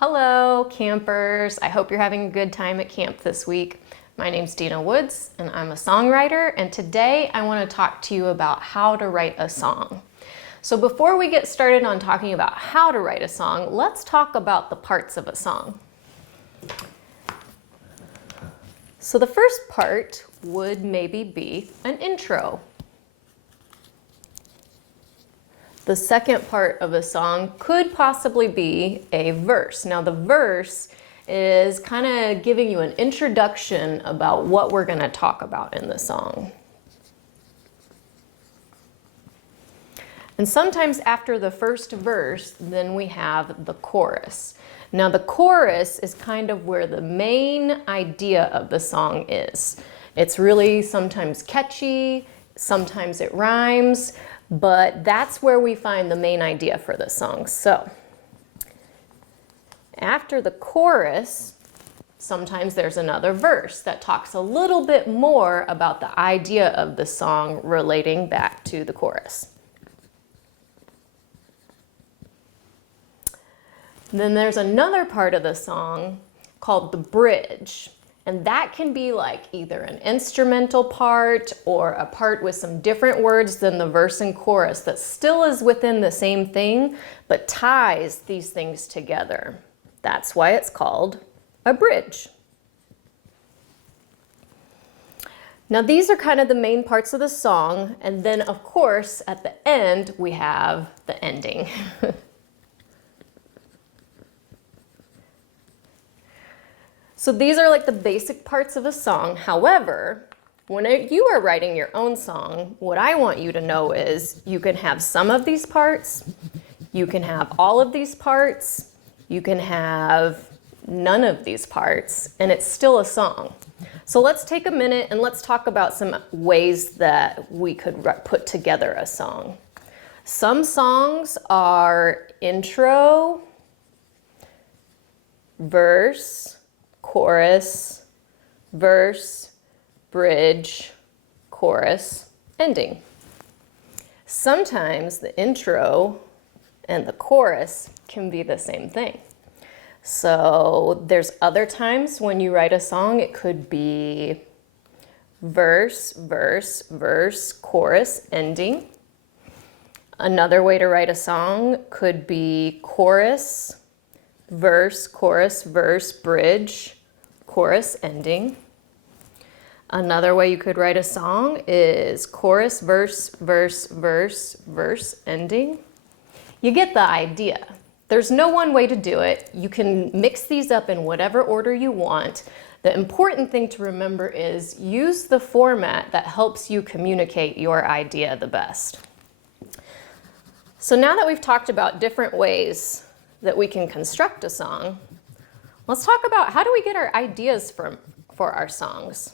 Hello, campers. I hope you're having a good time at camp this week. My name's Dina Woods, and I'm a songwriter, and today I want to talk to you about how to write a song. So before we get started on talking about how to write a song, let's talk about the parts of a song. So the first part would maybe be an intro. The second part of a song could possibly be a verse. Now the verse is kind of giving you an introduction about what we're going to talk about in the song. And sometimes after the first verse, then we have the chorus. Now the chorus is kind of where the main idea of the song is. It's really sometimes catchy, sometimes it rhymes, but that's where we find the main idea for the song. So after the chorus, sometimes there's another verse that talks a little bit more about the idea of the song relating back to the chorus. Then there's another part of the song called the bridge. And that can be like either an instrumental part or a part with some different words than the verse and chorus that still is within the same thing, but ties these things together. That's why it's called a bridge. Now these are kind of the main parts of the song. And then of course, at the end, we have the ending. So these are like the basic parts of a song. However, when you are writing your own song, what I want you to know is you can have some of these parts, you can have all of these parts, you can have none of these parts, and it's still a song. So let's take a minute and let's talk about some ways that we could put together a song. Some songs are intro, verse, chorus, verse, bridge, chorus, ending. Sometimes the intro and the chorus can be the same thing. So there's other times when you write a song, it could be verse, verse, verse, chorus, ending. Another way to write a song could be chorus, verse, chorus, verse, bridge, chorus, ending. Another way you could write a song is chorus, verse, verse, verse, verse, ending. You get the idea. There's no one way to do it. You can mix these up in whatever order you want. The important thing to remember is use the format that helps you communicate your idea the best. So now that we've talked about different ways that we can construct a song, let's talk about how do we get our ideas for our songs.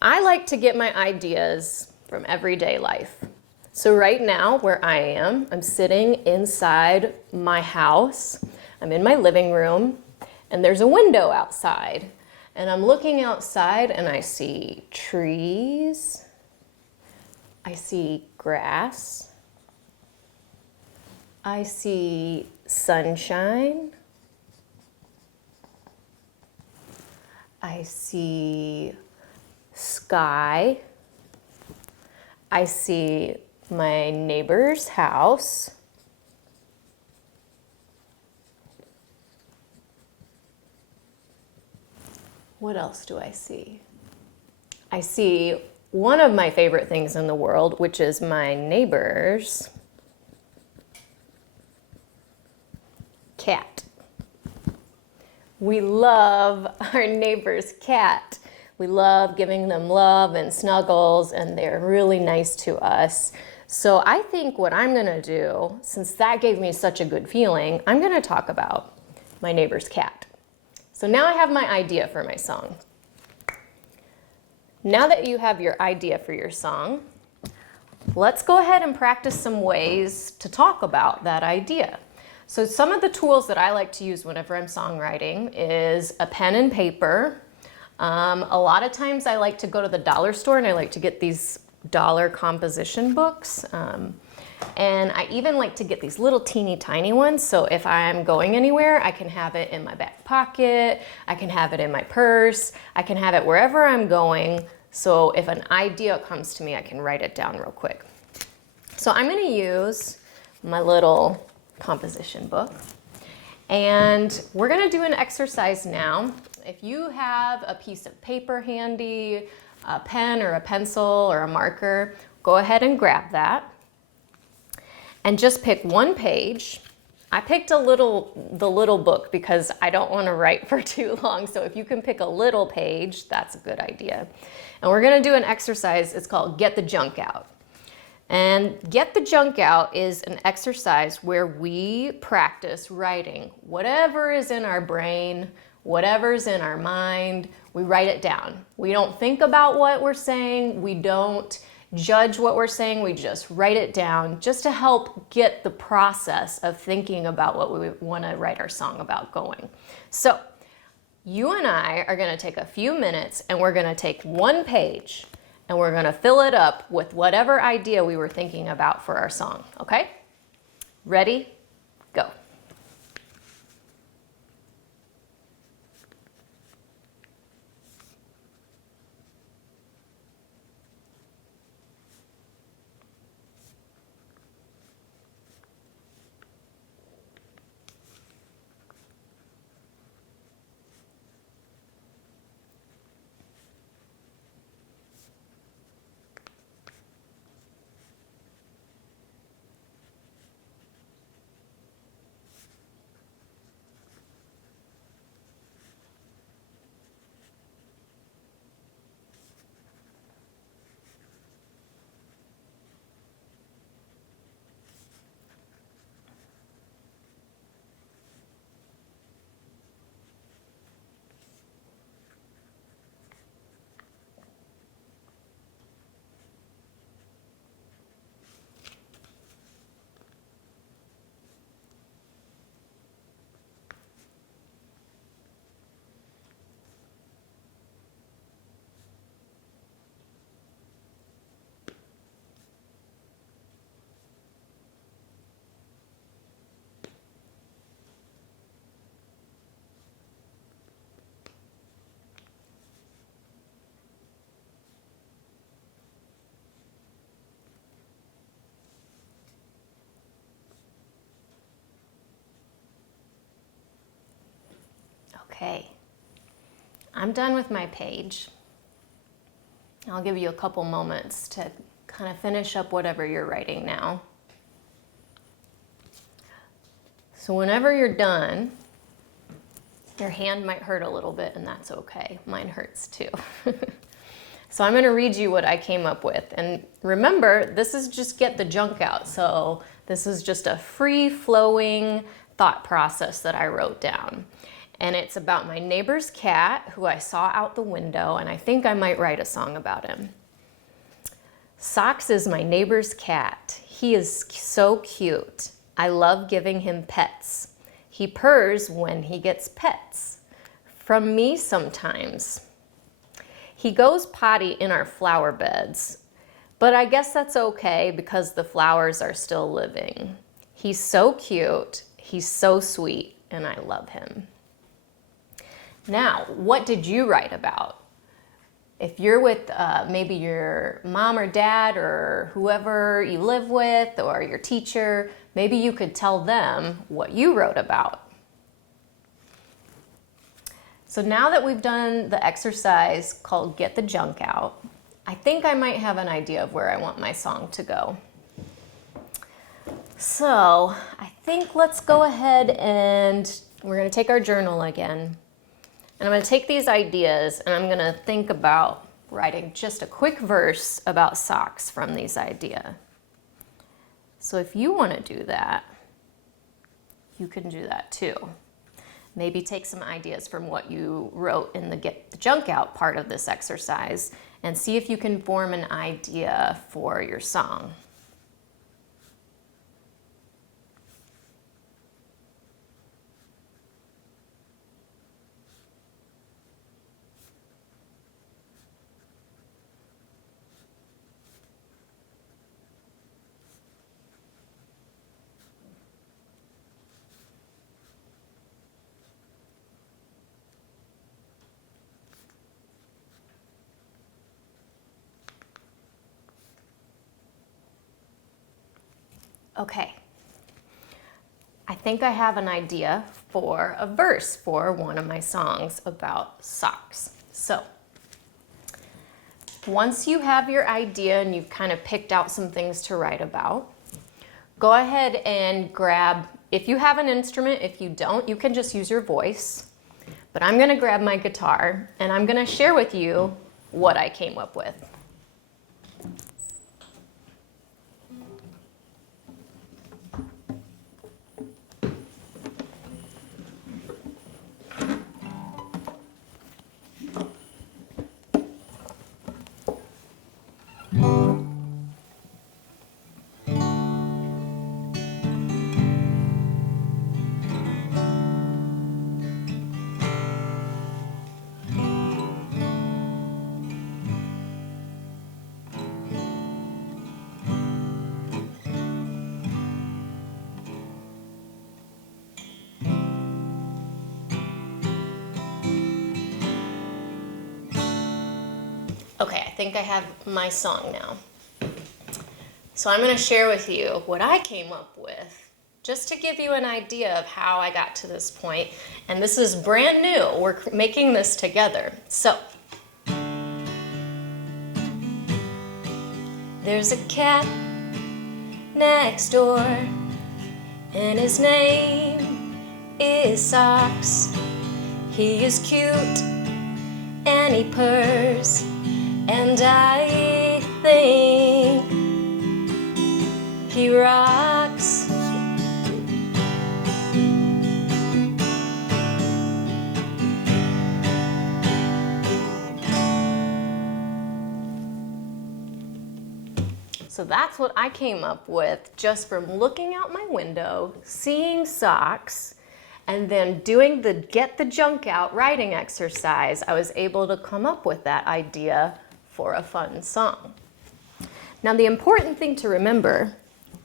I like to get my ideas from everyday life. So right now where I am, I'm sitting inside my house. I'm in my living room and there's a window outside. And I'm looking outside and I see trees, I see grass, I see sunshine, I see sky, I see my neighbor's house, what else do I see? I see one of my favorite things in the world, which is my neighbor's cat. We love our neighbor's cat. We love giving them love and snuggles, and they're really nice to us. So I think what I'm gonna do, since that gave me such a good feeling, I'm gonna talk about my neighbor's cat. So now I have my idea for my song. Now that you have your idea for your song, let's go ahead and practice some ways to talk about that idea. So some of the tools that I like to use whenever I'm songwriting is a pen and paper. A lot of times I like to go to the dollar store and I like to get these dollar composition books. And I even like to get these little teeny tiny ones. So if I'm going anywhere, I can have it in my back pocket. I can have it in my purse. I can have it wherever I'm going. So if an idea comes to me, I can write it down real quick. So I'm going to use my little composition book. And we're going to do an exercise now. If you have a piece of paper handy, a pen or a pencil or a marker, go ahead and grab that. And just pick one page. I picked the little book because I don't want to write for too long. So if you can pick a little page, that's a good idea. And we're going to do an exercise. It's called Get the Junk Out. And Get the Junk Out is an exercise where we practice writing whatever is in our brain, whatever's in our mind, we write it down. We don't think about what we're saying. We don't judge what we're saying. We just write it down just to help get the process of thinking about what we want to write our song about going. So you and I are going to take a few minutes and we're going to take one page and we're going to fill it up with whatever idea we were thinking about for our song. Okay? Ready? Go. Okay, I'm done with my page. I'll give you a couple moments to kind of finish up whatever you're writing now. So whenever you're done, your hand might hurt a little bit and that's okay. Mine hurts too. So I'm going to read you what I came up with. And remember, this is just get the junk out. So this is just a free-flowing thought process that I wrote down. And it's about my neighbor's cat who I saw out the window, and I think I might write a song about him. Socks is my neighbor's cat. He is so cute. I love giving him pets. He purrs when he gets pets. From me sometimes. He goes potty in our flower beds, but I guess that's okay because the flowers are still living. He's so cute, he's so sweet, and I love him. Now, what did you write about? If you're with maybe your mom or dad or whoever you live with or your teacher, maybe you could tell them what you wrote about. So now that we've done the exercise called Get the Junk Out, I think I might have an idea of where I want my song to go. So I think let's go ahead and we're going to take our journal again. And I'm going to take these ideas and I'm going to think about writing just a quick verse about socks from these ideas. So if you want to do that, you can do that too. Maybe take some ideas from what you wrote in the Get the Junk Out part of this exercise and see if you can form an idea for your song. Okay, I think I have an idea for a verse for one of my songs about socks. So, once you have your idea and you've kind of picked out some things to write about, go ahead and grab, if you have an instrument, if you don't, you can just use your voice. But I'm gonna grab my guitar and I'm gonna share with you what I came up with. Okay, I think I have my song now. So I'm going to share with you what I came up with, just to give you an idea of how I got to this point. And this is brand new. We're making this together. So, there's a cat next door, and his name is Socks. He is cute, and he purrs, and I think he rocks. So that's what I came up with just from looking out my window, seeing socks, and then doing the get the junk out writing exercise. I was able to come up with that idea for a fun song. Now, the important thing to remember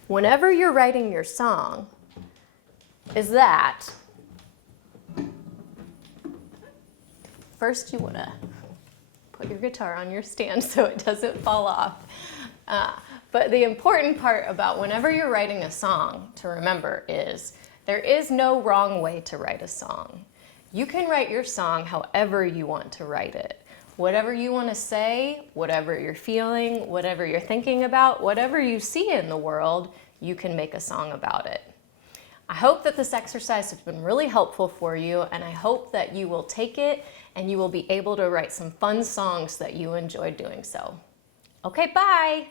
whenever you're writing your song is that first you want to put your guitar on your stand so it doesn't fall off. But the important part about whenever you're writing a song to remember is there is no wrong way to write a song. You can write your song however you want to write it. Whatever you want to say, whatever you're feeling, whatever you're thinking about, whatever you see in the world, you can make a song about it. I hope that this exercise has been really helpful for you, and I hope that you will take it and you will be able to write some fun songs that you enjoy doing so. Okay, bye!